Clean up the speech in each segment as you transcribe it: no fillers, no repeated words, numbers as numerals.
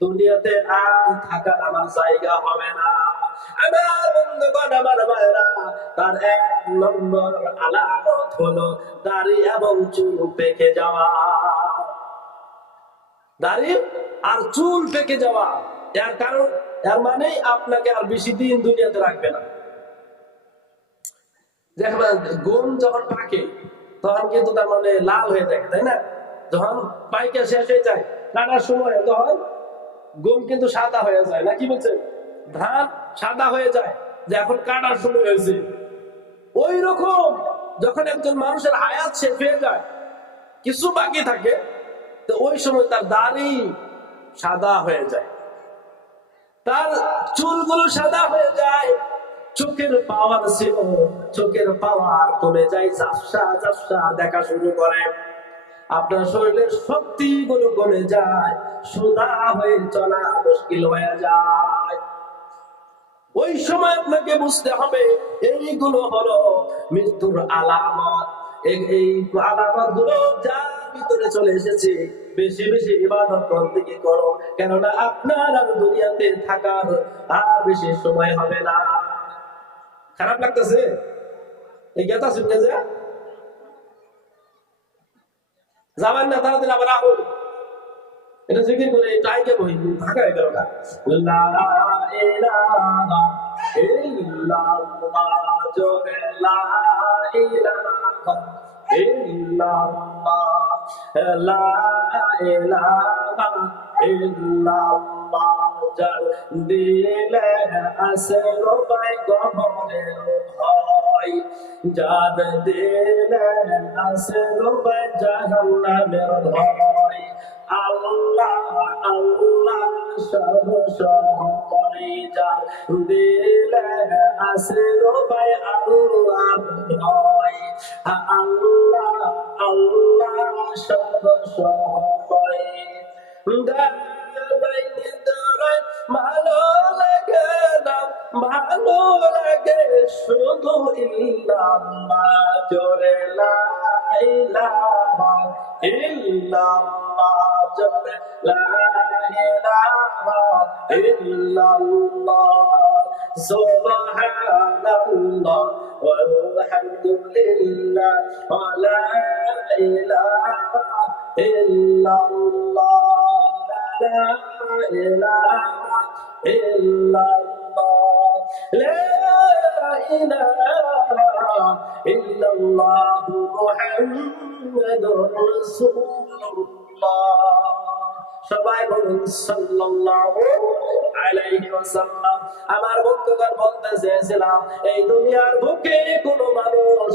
দুনিয়াতে আর থাকার আমার জায়গা হবে না। আমার বন্ধুগণ, আমার ভাইরা, তার 1 নম্বর আলামত হলো দাড়ি এবং চুল পেকে যাওয়া। দাড়ি আর চুল পেকে যাওয়া, এর কারণ, এর মানে আপনাকে আর বেশি দিন দুনিয়াতে রাখবে না। দেখবেন গম যখন পাকে তখন কিন্তু তার মানে লাল হয়ে যায়, তাই না? যখন পাইকে শেষ হয়ে যায়, কাটার সময় তখন গম কিন্তু সাদা হয়ে যায়, না কি বলছেন? ধান সাদা হয়ে যায় যে এখন কাটার সময় হয়েছে। ওই রকম যখন একজন মানুষের হায়াত শেষ হয়ে যায়, কিছু বাকি থাকে, তো ওই সময় তার দাড়ি সাদা হয়ে যায়, তার চুলগুলো সাদা হয়ে যায়, চোখের পাওয়ার ছিল, চোখের পাওয়ার কমে যায়, ঝাপসা ঝাপসা দেখা শুরু করে, আপনার শরীরের শক্তিগুলো কমে যায়, সোজা হয়ে চলা মুশকিল হয়ে যায়। ওই সময় আপনাকে বুঝতে হবে এইগুলো হলো মৃত্যুর আলামত। এই আলামত গুলো যার ভিতরে চলে এসেছে, বেশি বেশি ইবাদত করতে করো, কেননা আপনার আর দুনিয়াতে থাকার আর বেশি সময় হবে না। খারাপ লাগতেছে এই কথা শুনে? যে যাবেন না তাড়াতাড়ি আবার আহুন, এটা জিকির করে টাইকে বই থাকা হয়ে গেল না। লা ইলাহা ইল্লাল্লাহ, জোরে লা ইলাহা ইল্লাল্লাহ, লা ইলাহা ইল্লাল্লাহ। যার দিলে আছে রবাই গহরের ভয়, যার দিলে আছে রবাই জাহান্নামের ভয়, আল্লাহ আল্লাহ সব করে, যার দিলে আছে রবাই আল্লাহ ভয়, আল্লাহ আল্লাহ সব করে। ভালো লাগে না, ভালো লাগে শুধু ইল্লাল্লাহ, জোরে লা ইলাহা ইল্লাল্লাহ, জোরে লা ইলাহা ইল্লাল্লাহ, সুবহানাল্লাহ ওয়ালহামদুলিল্লাহ ওয়া লা ইলাহা ইল্লাল্লাহ, লা ইলাহা ইল্লাল্লাহ, লা ইলাহা ইল্লাল্লাহ, মুহাম্মাদুর রাসূলুল্লাহ। সবাই বলুন সাল্লাল্লাহু আলাইহি ওয়াসাল্লাম। আমার বন্ধুগণ, বলতে চেয়েছিলাম এই দুনিয়ার বুকে কোনো মানুষ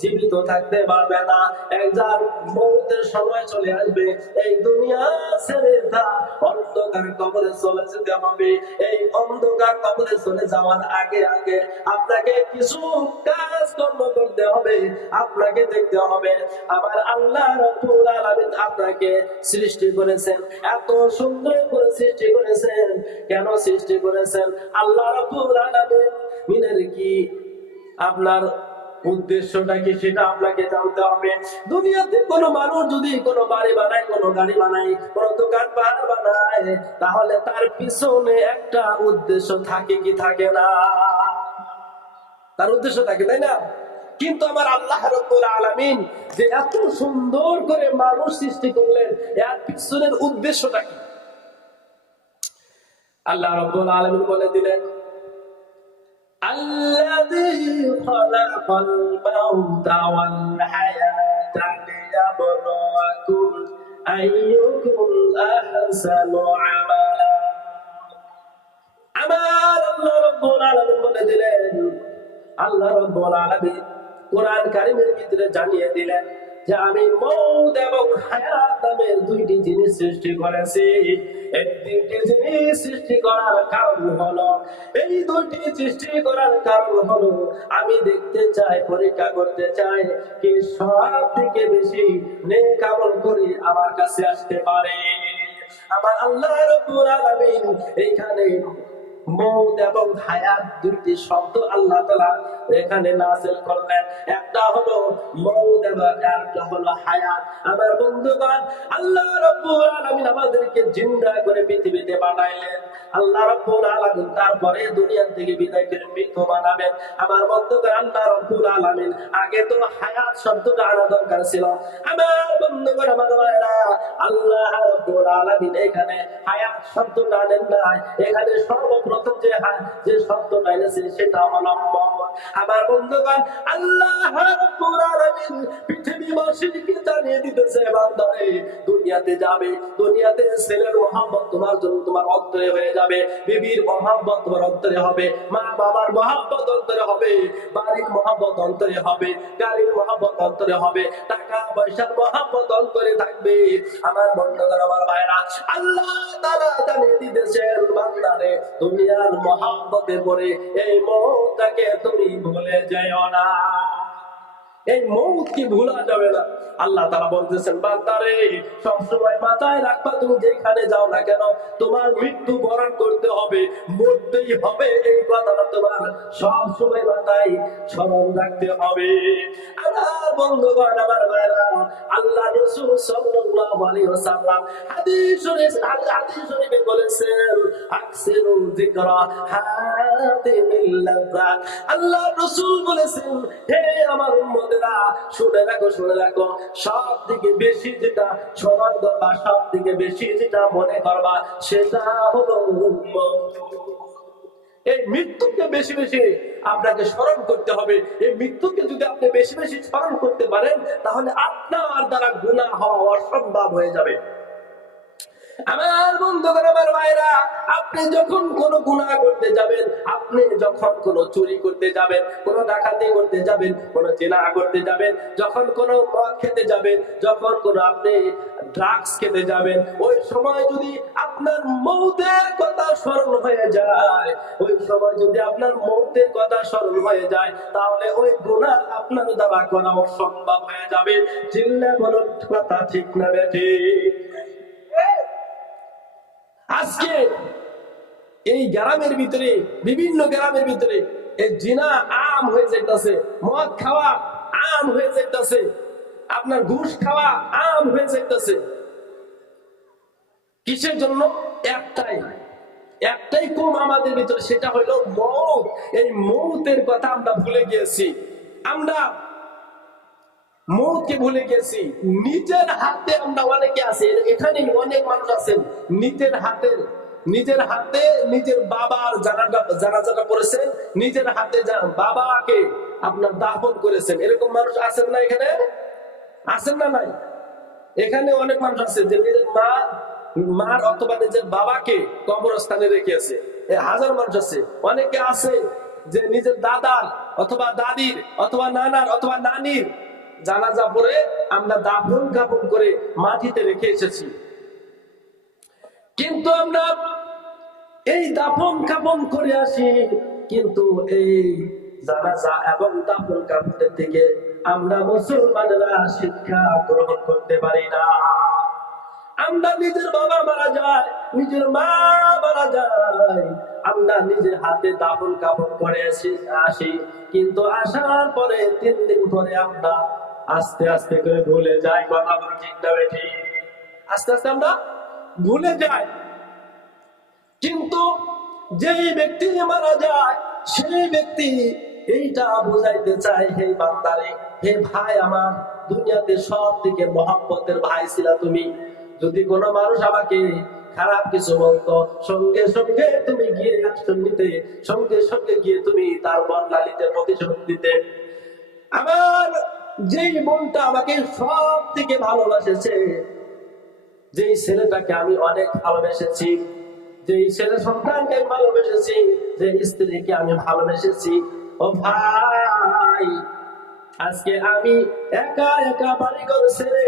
জীবিত থাকতে পারবে না। একবার মৌতের সময় চলে আসবে, এই দুনিয়া ছেড়ে তার অন্ধকার কবরে চলে যেতে হবে। এই অন্ধকার কবরে চলে যাওয়ার আগে আগে আপনাকে কিছু কাজ কর্ম করতে হবে, আপনাকে দেখতে হবে আমার আল্লাহ রাব্বুল আলামিন আপনাকে সৃষ্টি করেছেন, এত সুন্দর করে সৃষ্টি করেছেন। কেন সৃষ্টি করেছেন আল্লাহ রাব্বুল আলামিন? মিনের কি আপনার উদ্দেশ্যটা কি সেটা আপনাকে জানতে হবে। দুনিয়াতে কোনো মানুষ যদি কোনো বাড়ি বানায়, কোনো গাড়ি বানায়, কোনো দোকান পাহাড় বানায়, তাহলে তার পিছনে একটা উদ্দেশ্য থাকে কি থাকে না? তার উদ্দেশ্য থাকে, তাই না? কিন্তু আমার আল্লাহ রাব্বুল আলামিন যে এত সুন্দর করে মানুষ সৃষ্টি করলেন, এর পিছনের উদ্দেশ্যটা কি? আল্লাহ রাব্বুল আলামিন বলে দিলেন, الذي خلق الموت والحياة ليبلوكم أيكم أحسن عملا। আমার আল্লাহ রাব্বুল আলামিন বলে দিলেন, আল্লাহ রাব্বুল আলামিন কোরআন কারীমের ভিতরে জানিয়ে দিলেন যে আমি মওত এবং হায়াত নামে দুইটি জিনিস সৃষ্টি করেছি। এই দুইটি জিনিস সৃষ্টি করার কারণ হলো, এই দুইটি সৃষ্টি করার কারণ হলো আমি দেখতে চাই, পরীক্ষা করতে চাই কে সব থেকে বেশি নেক আমল করে আমার কাছে আসতে পারে। আমার আল্লাহ রাব্বুল আলামিন এইখানে মৌত এবং হায়াত দুইটি শব্দ আল্লাহ তাআলা এখানে নাযিল করলেন। একটা হলো মৌত এবং একটা হলো হায়াত। আমার বন্ধুগণ, আল্লাহ রাব্বুল আলামিন আমাদেরকে জিন্দা করে পৃথিবীতে পাঠাইলেন। আল্লাহ রাব্বুল আলামিন তারপরে দুনিয়া থেকে বিদায় করে মৃত্যু বানাবেন। আমার বন্ধুগণ, আল্লাহ রাব্বুল আলামিন আগে তো হায়াত শব্দটা আনা দরকার ছিল। আমার বন্ধুগণ, আমার ভাইরা, আল্লাহ রাব্বুল আলামিন এখানে হায়াত শব্দটা আনেন নাই। এখানে সর্বপ্রথম যে শব্দটা এনেছে সেটা হলো মওত। আমার বন্ধুগণ, আল্লাহ রাব্বুল আলামিন পৃথিবীবাসীকে জানিয়ে দিতেছে, বান্দারে দুনিয়াতে যাবে, দুনিয়াতে ছেলের মহব্বত তোমার জন্য তোমার অন্তরে হয়ে যাবে, বিবির মহব্বত তোমার অন্তরে হবে, মা বাবার মহব্বত অন্তরে হবে, বাড়ির মহব্বত অন্তরে হবে, গাড়ির মহব্বত অন্তরে হবে, টাকা পয়সার মহব্বত অন্তরে থাকবে। আমার বন্ধুগণ, আমার ভাইরা, আল্লাহ তাআলা জানিয়ে দিতেছেন, বান্দারে দুনিয়ার মহব্বতে পড়ে এই মওতটাকে তুমি ভুলে যেও না। এই মৌত কি ভুলা যাবে না। আল্লাহ তাআলা বলতেছেন, বান্দারে সবসময় মাথায় রাখবা, তুমি যেখানে যাও না কেন তোমার মৃত্যু বরণ করতে হবে, মরতেই হবে। এই কথাটা তোমার সবসময় মাথায় স্মরণ রাখতে হবে। আমার বন্ধুগণ, আমার ভাইরা, আল্লাহ রাসূল সাল্লাল্লাহু আলাইহি ওয়াসাল্লাম হাদিস শরীফে বলেছেন, আকসিরু যিকরা হাতিমিল লাযাত। আল্লাহ রাসূল বলেছেন, হে আমার উম্মতেরা, শুনে রাখো, শুনে রাখো, সব থেকে বেশি যেটা স্মরণ করবা, সব থেকে বেশি যেটা মনে করবা, সেটা হলো মওত। এই মৃত্যুকে বেশি বেশি আপনাকে স্মরণ করতে হবে। এই মৃত্যুকে যদি আপনি বেশি বেশি স্মরণ করতে পারেন, তাহলে আপনার দ্বারা গুনাহ হওয়া অসম্ভব হয়ে যাবে। আমার বন্ধুগণ, আমার ভাইরা, আপনি যখন কোনো গুনাহ করতে যাবেন, আপনি যখন কোনো চুরি করতে যাবেন, কোনো ডাকাতি করতে যাবেন, কোনো জিনা করতে যাবেন, যখন কোনো মদ খেতে যাবেন, যখন কোনো আপনি ড্রাগস খেতে যাবেন, ওই সময় যদি আপনার মওতের কথা স্মরণ হয়ে যায়, ওই সময় যদি আপনার মওতের কথা স্মরণ হয়ে যায়, তাহলে ওই গুনাহ আপনার দ্বারা করা অসম্ভব হয়ে যাবে। চিল্লা বলুন, কথা ঠিক না বেঠিক? আজকে এই গ্রামের ভিতরে, বিভিন্ন গ্রামের ভিতরে এই জিনা আম হয়ে যাইতেছে, মদ খাওয়া আম হয়ে যাইতেছে, আপনার ঘুষ খাওয়া আম হয়ে যাইতেছে। কিসের জন্য? একটাই কম আমাদের ভিতরে, সেটা হলো মওত। এই মওতের কথা আমরা ভুলে গিয়েছি। আমরা মওতকে ভুলে গেছি। নিজের হাতে আমরা অনেকে আছি, এখানে অনেক মানুষ আছেন, নিজের হাতে নিজের বাবার জানাজাটা পড়েছেন, নিজের হাতে বাবাকে আপনার দাফন করেছেন। এরকম মানুষ আছেন না? এখানে আছেন না? নাই? এখানে অনেক মানুষ আছে যে নিজের মার অথবা নিজের বাবাকে কবরস্থানে রেখেছে। হাজার মানুষ আছে। অনেকে আছে যে নিজের দাদার অথবা দাদির অথবা নানার অথবা নানির জানাজা পড়ে আমরা দাফন কাফন করে মাটিতে রেখে এসেছি। কিন্তু আমরা এই দাফন কাফন করে আসি, কিন্তু এই জানাজা এবং দাফন কাফনের থেকে আমরা মুসলমানেরা শিক্ষা গ্রহণ করতে পারি না। আমরা নিজের বাবা মারা যায়, নিজের মা মারা যায়, আমরা নিজের হাতে দাফন কাফন করে আসি, কিন্তু আসার পরে 3 দিন পরে আমরা আস্তে আস্তে করে ভুলে যাই। কথা বলে ঠিক না বেঠিক? আস্তে আস্তে আমরা ভুলে যাই। কিন্তু যেই ব্যক্তি মারা যায়, সেই ব্যক্তি এইটা বুঝাইতে চায়, হে বান্দারে, হে ভাই আমার, দুনিয়াতে সব থেকে মহব্বতের ভাই ছিলা তুমি। যদি কোনো মানুষ আমাকে খারাপ কিছু বলতো, সঙ্গে সঙ্গে তুমি গিয়ে অ্যাকশন নিতে, সঙ্গে সঙ্গে গিয়ে তুমি তার বদলা নিতে, প্রতিশোধ দিতে। আমার যেই বোনটা আমাকে সব থেকে ভালোবাসেছে, যেই ছেলেটাকে আমি অনেক ভালোবেসেছি, যেই ছেলে সন্তানকে আমি ভালোবেসেছি, যে স্ত্রীকে আমি ভালোবেসেছি, ও ভাই, আজকে আমি একা একা বাড়িঘর ছেড়ে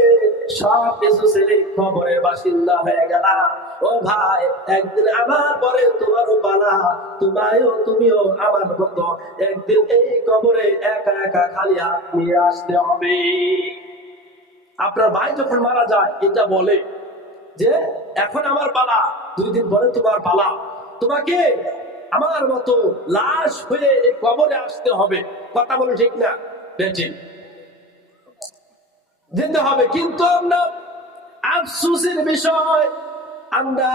সব কিছু ছেড়ে কবরের বাসিন্দা হয়ে গেলাম। ও ভাই, একদিন আমার পরে তোমারও পালা, তুমিও আমার মতো একদিন এই কবরে একা একা খালি হাত নিয়ে আসতে হবে। আপনার ভাই যখন মারা যায় এটা বলে যে এখন আমার পালা, 2 দিন পরে তোমার পালা। তোমাকে আমার মতো লাশ হয়ে এই কবরে আসতে হবে। কথা বলে ঠিক না? ঠিক, যেতে হবে। কিন্তু আমরা আফসোসের বিষয়, আমরা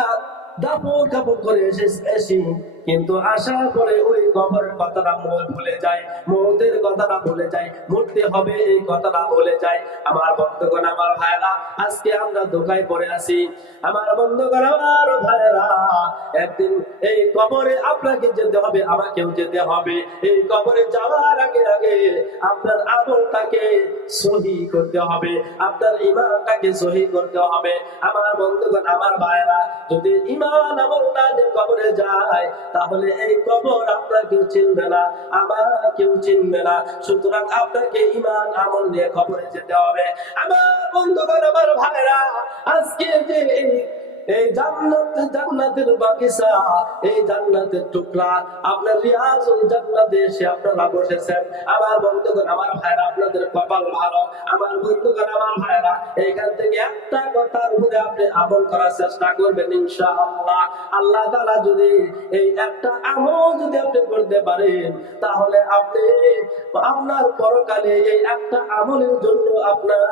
দাপট কাপড় করে এসেছি, কিন্তু আসার পরে ওই কবরের কথাটা ভুলে যায়, মৌতের কথাটা ভুলে যায়, মরতে হবে এই কথাটা ভুলে যায়। আমার বন্ধুগণ, আমার ভাইরা, আজকে আমরা ধোঁকায় পড়ে আছি। আমার বন্ধুগণ, আমার ভাইরা, একদিন এই কবরে আপনাকে যেতে হবে, আমাকেও যেতে হবে। এই কবরে যাওয়ার আগে আগে আপনার আমলটাকে সহি করতে হবে, আপনার ঈমানটাকে সহি করতে হবে। আমার বন্ধুগণ, আমার ভাইরা, যদি ঈমান আমল না নিয়ে কবরে যায়, তাহলে এই কবর আপনাকেও চিনবে না, আমাকেও চিনবে না। সুতরাং আপনাকে ঈমান আমল নিয়ে কবরে যেতে হবে। আমার বন্ধুগণ, আমার ভাইরা, আজকে যে এই জান্নাতের বাগিচা, এই জান্নাতের টুকরা, আপনার রিয়াজুল জান্নাতে এসে আপনারা বসেছেন। আমার বন্ধুগণ, আমার ভাইরা, আপনাদের কপাল ভালো। আমার বন্ধুগণ, আমার ভাইরা, এইখান থেকে একটা কথার উপরে আপনি আমল করার চেষ্টা করবেন ইনশাআল্লাহ। আল্লাহ তাআলা যদি এই একটা আমল যদি আপনি করতে পারেন, তাহলে আপনি আপনার পরকালে এই একটা আমলের জন্য আপনার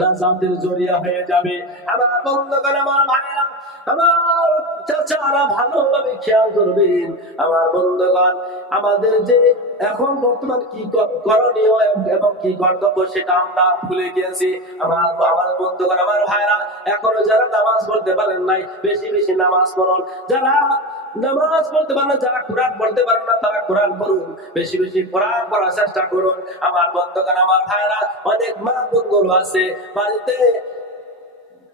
নাজাতের জরিয়া হয়ে যাবে। আমার বন্ধুগণ, আমার ভাইরা, আমার চাচারা, ভালোভাবে খেয়াল করবেন। আমার বন্ধুগণ, আমাদের যে এখন বর্তমান কি করণীয় এবং কি কর্তব্য, সেটা আমরা ভুলে গিয়েছি। আমার বন্ধুগণ, আমার ভাইরা, এখনো যারা নামাজ পড়তে পারেন নাই, বেশি বেশি নামাজ পড়ুন। যারা নামাজ পড়তে পারেন না, যারা কোরআন পড়তে পারেন না, তারা কোরআন পড়ুন, বেশি বেশি কোরআন পড়ার চেষ্টা করুন। আমার বন্ধুগণ, আমার ভাইরা, অনেক মা বোনগুলো আছে বাড়িতে,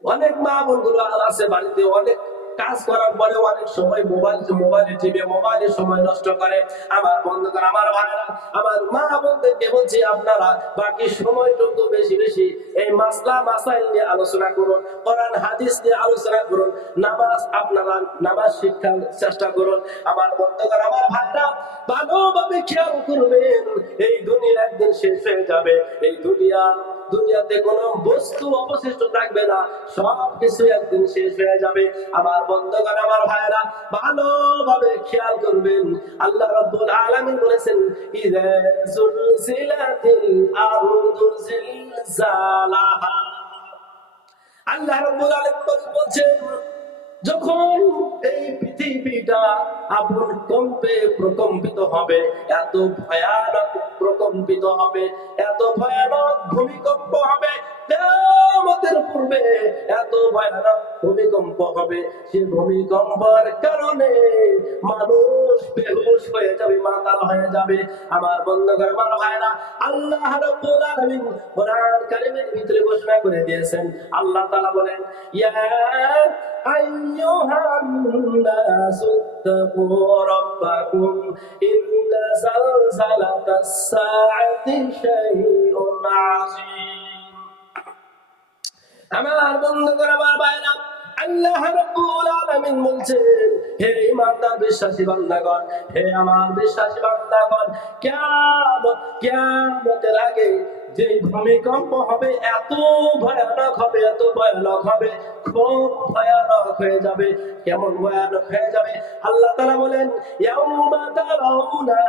অনেক মা বোনগুলো আছে বাড়িতে, অনেক কাজ করার পরে অনেক সময় মোবাইলে টিভি, মোবাইলের সময় নষ্ট করে। আমার বন্ধুগণ, আমার ভাইরা, আমার মা বোনদেরকে বলছি, আপনারা বাকি সময়টুকু বেশি বেশি এই মাসলা মাসাইল নিয়ে আলোচনা করুন, কোরআন হাদিস নিয়ে আলোচনা করুন, আপনারা নামাজ শিক্ষার চেষ্টা করুন। আমার বন্ধুগণ, আমার ভাইরা, ভালোভাবে খেয়াল করবেন, এই দুনিয়া একদিন শেষ হয়ে যাবে। এই দুনিয়াতে কোনো বস্তু অবশিষ্ট থাকবে না, সবকিছু একদিন শেষ হয়ে যাবে। আমার বন্ধুগণ, আমার ভাইরা, ভালোভাবে খেয়াল করবেন। আল্লাহ রাব্বুল আলামিন বলেছেন, ইযা যুলজিলাতিল আরদু জিলজালাহা। আল্লাহ রাব্বুল আলামিন বলছেন, যখন এই পৃথিবীটা আপন কম্পে প্রকম্পিত হবে, এত ভয়ানক প্রকম্পিত হবে, এত ভয়ানক ভূমিকম্প হবে, কিয়ামতের পূর্বে এত ভয়ানক ভূমিকম্প হবে, সেই ভূমিকম্পের কারণে মানুষ বেহুশ হয়ে যাবে, মাতাল হয়ে যাবে। আমার বন্ধুগণ, আমার ভাইরা, আল্লাহ রাব্বুল আলামিন কোরআন কারীমের ভিতরে ঘোষণা করে দিয়েছেন। আল্লাহ তাআলা বলেন, ইয়া আইয়ুহান নাসু তাকু রাব্বাকুম ইন্না যালজালাতাস সাআতি শাইউন আযীম। আমার বন্ধুগণ, আমার ভাইরা, আল্লাহ রাব্বুল আলামিন বলছেন, হে ঈমানদার বিশ্বাসী বান্দাগণ, হে আমার বিশ্বাসী বান্দাগণ, কিয়ামতের আগে যে ভূমিকম্প হবে, এত ভয়ানক হবে, এত ভয়ানক হবে, খুব ভয়ানক হয়ে যাবে। কেমন ভয়ানক হয়ে যাবে? আল্লাহ তাআলা বলেন, ইয়াউমা তারাউনা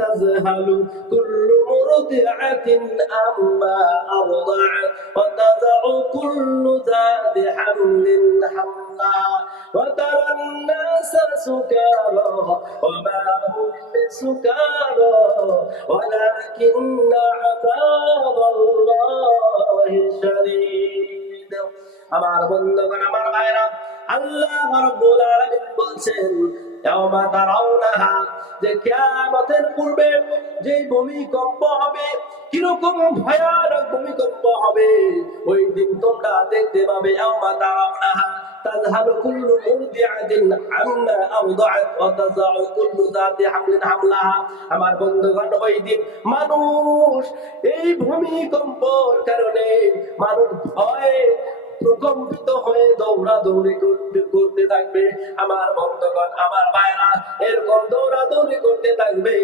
তাযহালু কুল্লু মুরদিআতিন আম্মা আরদাআত ওয়া তাযাউ কুল্লু যাতি হামলিন হামলাহা ওয়া তারান নাসা সুকারা ওয়া মা হুম বিসুকারা ওয়ালাকিন্না আযাবাল্লাহি শাদীদ। আমার বন্ধুগণ, আমার ভাইরা, আল্লাহ রাব্বুল আলামিন বলছেন, ইয়াউমা তারাউনাহা, যে কিয়ামতের পূর্বে যে ভূমিকম্প হবে, কিরকম ভয়ানক ভূমিকম্প হবে, ওই দিন তোমরা দেখতে পাবে। ইয়াউমা তারাউনাহা তাযহালু কুল্লু মুরদিআতিন আম্মা আরদাআত ওয়া তাযাউ কুল্লু যাতি হামলিন হামলাহা। আমার বন্ধুগণ, ওই দিন মানুষ এই ভূমিকম্পের কারণে মানুষ ভয়ে প্রকম্পিত হয়ে দৌড়াদৌড়ি করতে থাকবে। আমার বন্ধুগণ, আমার ভাইরা, এরকম দৌড়াদৌড়ি করতে থাকবে।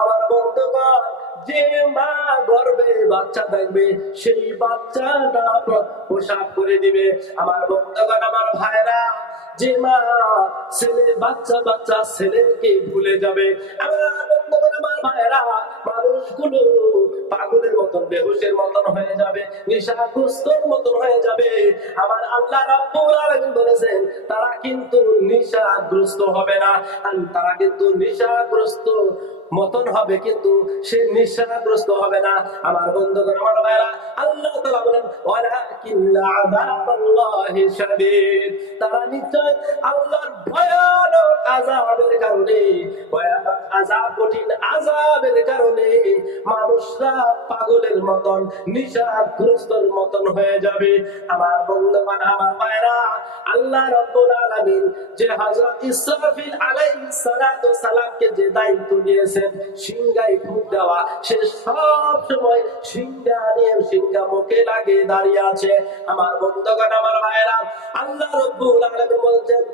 আমার বন্ধুগণ, যে মা গর্ভে বাচ্চা থাকবে সেই বাচ্চাটা পোশাক করে দিবে। আমার বন্ধুগণ, আমার ভাইরা, যে মা ছেলে বাচ্চা বাচ্চা ছেলেকে ভুলে যাবে, আমার বন্ধুগণ, আমার ভাইরা, মানুষগুলো পাগলের মতন বেহুশের মতন হয়ে যাবে, নেশাগ্রস্তর মতন হয়ে যাবে। আমার আল্লাহ রাব্বুল আলামিন বলেছেন তারা কিন্তু নেশাগ্রস্ত হবে না, আর তারা কিন্তু নেশাগ্রস্ত মতন হবে, কিন্তু সে নেশাগ্রস্ত হবে না। আমার বন্ধুগণ, আমার ভাইরা, আল্লাহ তাআলা বলেন ওয়ালাকিন্না আযাবাল্লাহি শাদীদ, তারা নিশ্চয় আল্লাহর ভয়ানক আযাবের কারণে, ভয়ানক আযাব, কঠিন আযাবের কারণে মানুষরা পাগলের মতন নেশাগ্রস্তর মতন হয়ে যাবে। আমার বন্ধুগণ, আমার ভাইরা, আল্লাহ রাব্বুল আলামিন যে হযরত ইসরাফিল আলাইহিস সালাতু সালামকে যে দায়িত্ব দিয়েছেন সিংহায় ফুঁক দেওয়া, সে সব সময় সিংহা নিয়ে সিংহা মুখে লাগিয়ে দাঁড়িয়ে আছে। আমার বন্ধুগণ, আমার ভাইরা, আল্লাহ রাব্বুল আলামিন বলেন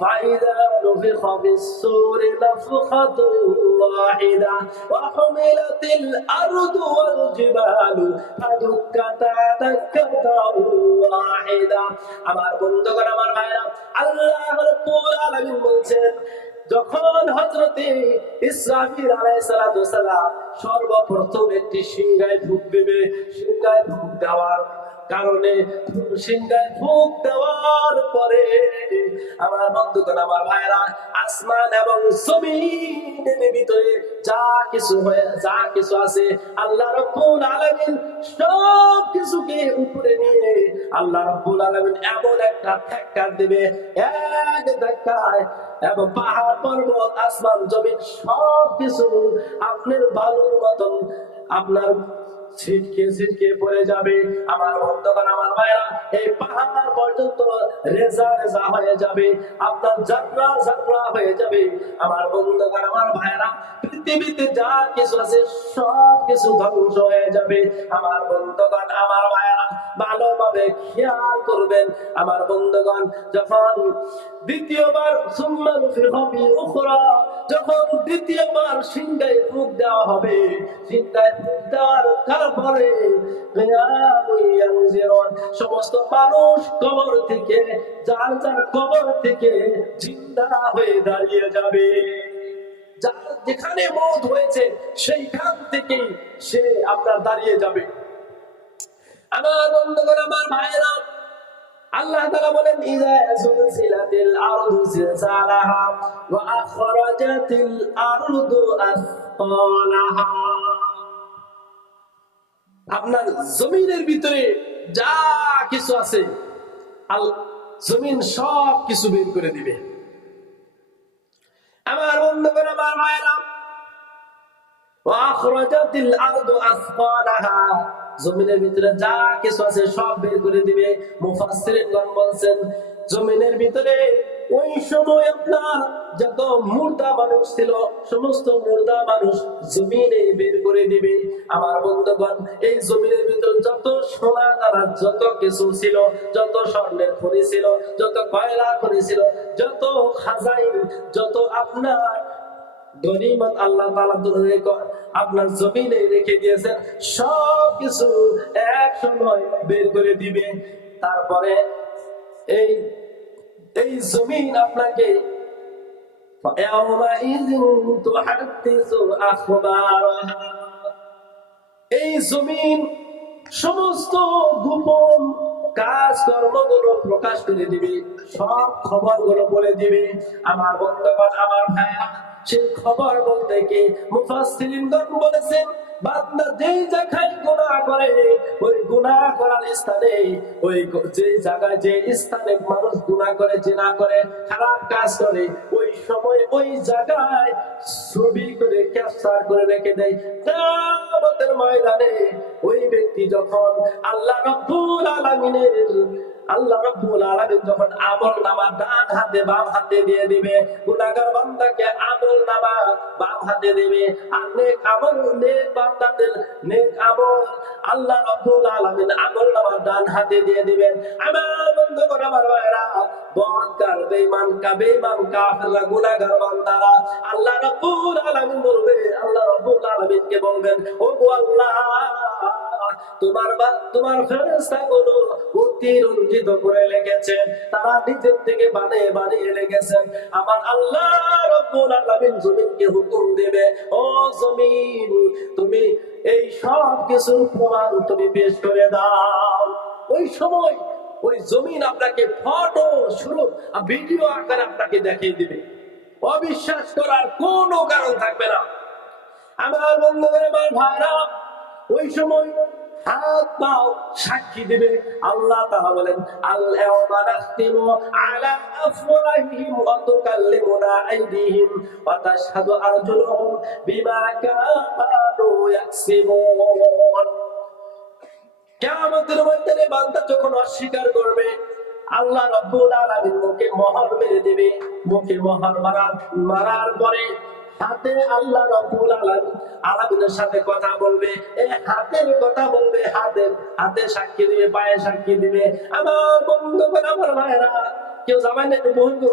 ফাইদা নুফিখা ফিস-সূরি নাফখাতুন ওয়াহিদা ওয়া হুমিলাতিল আরদু ওয়াল জিবালু ফাদুক্কাতা দাক্কাতান ওয়াহিদা। আমার বন্ধুগণ, আমার ভাইরা, আল্লাহ রাব্বুল আলামিন বলছেন যখন হযরতে ইসরাফিল আলাইহিস সালাতু সালাম সর্বপ্রথম একটি সিংহায় ফুঁক দেবে, সিংহায় ফুঁক দেওয়ার কারণে, সিংহায় ফুঁক দেওয়ার পরে আমার বন্ধুগণ, আমার ভাইরা, আসমান এবং জমিনের ভিতরে যা কিছু আছে আল্লাহ রাব্বুল আলামিন সব কিছুকে উপরে নিয়ে আল্লাহ রাব্বুল আলামিন এমন একটা ধাক্কা দিবে, এক ধাক্কায়, এবং পাহাড় পর্বত আসমান জমিন সব কিছু আপনার বালুর মতন আপনার ছিটকে ছিটকে পড়ে যাবে। আমার বন্ধুগণ, আমার ভাইরা, এই পাহাড় পর্যন্ত রেজা রেজা হয়ে যাবে, আপনার জাররা জাররা হয়ে যাবে। আমার বন্ধুগণ, আমার ভাইরা, পৃথিবীতে যা কিছু আছে সব কিছু ধ্বংস হয়ে যাবে। আমার বন্ধুগণ, আমার ভাইরা, ভালোভাবে খেয়াল করবেন। আমার বন্ধুগণ, যখন দ্বিতীয়বার সুম্মা নুফিখা ফি উখরা, যখন দ্বিতীয়বার সিংহায় ফুঁক দেওয়া হবে, সিংহায় ফুঁক দেওয়ার তারপরে সমস্ত মানুষ কবর থেকে, যার যার কবর থেকে জিন্দা হয়ে দাঁড়িয়ে যাবে। যার যেখানে মওত হয়েছে সেইখান থেকে সে আপনার দাঁড়িয়ে যাবে। আমার বন্ধুগণ, আমার ভাইরা, আল্লাহ তাআলা বলেন ইযা যুলজিলাতিল আরদু জিলজালাহা ওয়া আখরাজাতিল আরদু আসফালাহা। আপনার জমিনের ভিতরে যা কিছু আছে জমিন সব কিছু বের করে দিবে। আমার বন্ধুগণ, আমার ভাইরা, ওয়া আখরাজাতিল আরদু আসফালাহা, জমিনের ভিতরে যা কিছু আছে সব বের করে দিবে। মুফাসসিরিনগণ বলেন জমিনের ভিতরে ওই সময় আপনার যত মুর্দা মানুষ ছিল সমস্ত মুর্দা মানুষ জমিনে বের করে দিবে। আমার বন্ধুগণ, এই জমিনের ভিতরে যত সোনা দানা যত কিছু ছিল, যত স্বর্ণের খনি ছিল, যত কয়লার খনি ছিল, যত খাজাইন, যত আপনার গনিমত আল্লাহ তাআলা আপনার জমিনে রেখে দিয়েছেন, সব কিছু এক সময় বের করে দিবে। তারপরে এই জমিন আপনাকে এই জমিন সমস্ত গোপন কাজ কর্মগুলো প্রকাশ করে দিবে, সব খবরগুলো বলে দিবে। আমার বন্ধুগণ, আমার ভাইরা, সেই খবর বলতে কি মুফাসসিরিনগণ বলেছেন বান্দা যেই জায়গায় গুনাহ করে ওই গুনাহ করার স্থানে, ওই যে জায়গায় যে স্থানে মানুষ গুনাহ করে, জিনা করে, খারাপ কাজ করে, ওই সময় ওই জায়গায় ছবি করে ক্যাপচার করে রেখে দেয়। কিয়ামতের ময়দানে ওই ব্যক্তি যখন আল্লাহ রাব্বুল আলামিন যখন আমলনামা ডান হাতে বাম হাতে দিয়ে দিবে, গুনাহগার বান্দাকে আমলনামা বাম হাতে দিবে, আর নেক আমল নেক বান্দাদের নেক আমল আল্লাহ রাব্বুল আলামিন আমলনামা ডান হাতে দিয়ে দিবেন। আমার বন্ধুগণ, আমার ভাইরা, বদকার বেঈমান কাফেররা গুনাহগার বান্দারা আল্লাহ রাব্বুল আলামিন বলবে, আল্লাহ রাব্বুল আলামিনকে বলবেন, ও গো আল্লাহ, তোমার ফেরেশতাগুলো অতিরঞ্জিত করে লিখেছেন, তারা নিজের থেকে বানিয়ে লিখেছেন। আমার আল্লাহ রাব্বুল আলামিন জমিনকে হুকুম দেবে, ও জমিন, তুমি এই সব কিছুর প্রমাণ তুমি পেশ করে দাও। ওই সময় ওই জমিন আপনাকে ফটো শুরু ভিডিও আকারে আপনাকে দেখিয়ে দিবে। অবিশ্বাস করার কোনো কারণ থাকবে না। আমার বন্ধুদের, আমার ভাইরা, ওই সময় হাত পাও সাক্ষী দিবে। আল্লাহ তাআলা বলেন, আল-ইয়াওমা নাখতিমু আলা আফওয়াহিহিম ওয়া তুকাল্লিমুনা আইদিহিম ওয়া তাশহাদু আরজুলুহুম বিমা কানু ইয়াকসিবুন। কিয়ামতের ময়দানে বান্দা যখন অস্বীকার করবে, আল্লাহ রাব্বুল আলামিন মুখে মোহর মেরে দিবে। মুখে মোহর মারার পরে হাতে আল্লাহ রাব্বুল আলামিনের সাথে কথা বলবে। এই হাতের কথা বলবে, হাতে সাক্ষী দিবে, পায়ে সাক্ষী দিবে। আমার বন্ধুগণ, আমার ভাইরা, কেউ যাবেন না? একটু বলুন তো।